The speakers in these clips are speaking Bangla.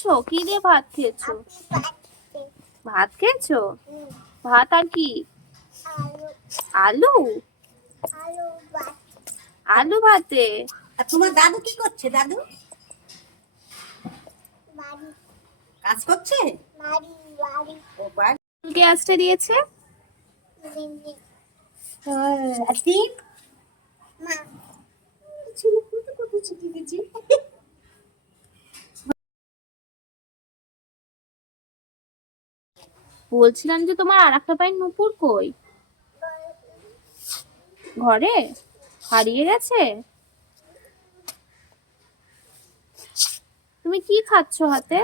খেয়েছো? কি দিয়ে ভাত খেয়েছো? ভাত খেয়েছো? ভাত আর কি? আলু। আলু ভাতে। আর তোমার দাদু কি করছে? দাদু কাজ করছে। ও বাড়ি। কে আসতে দিয়েছে? আর তিন ছিল কত কত চিঠি দিয়েছি। বলছিলাম যে তোমার আর একটা পায়ের নুপুর কই? ঘরে হারিয়ে গেছে? তুমি কি খাচ্ছ হাতে?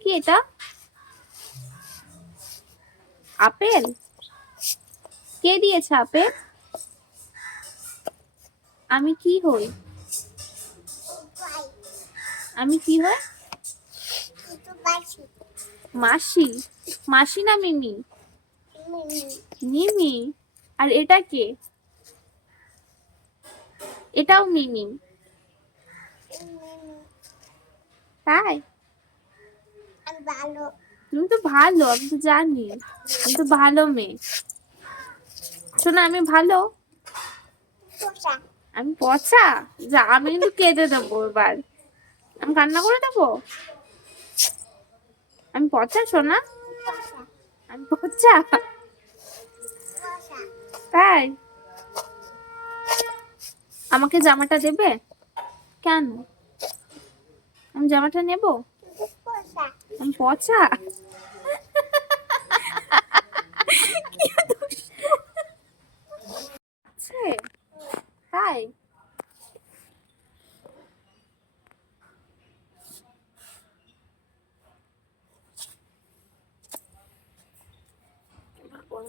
কি এটা? আপেল? কে দিয়েছে আপেল? আমি কি হই? আমি কি হই? মাসি। মাসি না মিমি? মিমি। আর এটা কে? এটাও মিমি। তাই? তুমি তো ভালো, আমি তো জানি। আমি তো ভালো মেয়ে। শোনো, আমি ভালো। আমি পচা? যা, আমি কিন্তু কেঁদে দেবো এবার। আমি কান্না করে দেবো? আমি পচা সোনা? আমি পচা? তাই? আমাকে জামাটা দেবে? কেন? আমি জামাটা নেব? আমি পচা? আছে? তাই?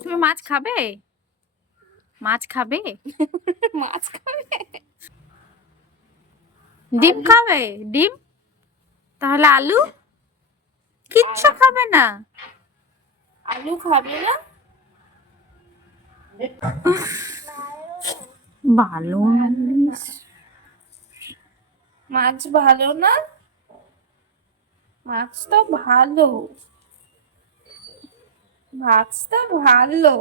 তুমি মাছ খাবে? মাছ খাবে? মাছ খাবে? ডিম খাবে? ডিম? তাহলে আলু? কিচ্ছু খাবে না? আলু খাবে না? ভালো না। মাছ ভালো না? মাছ তো ভালো। মাছ তো ভালো।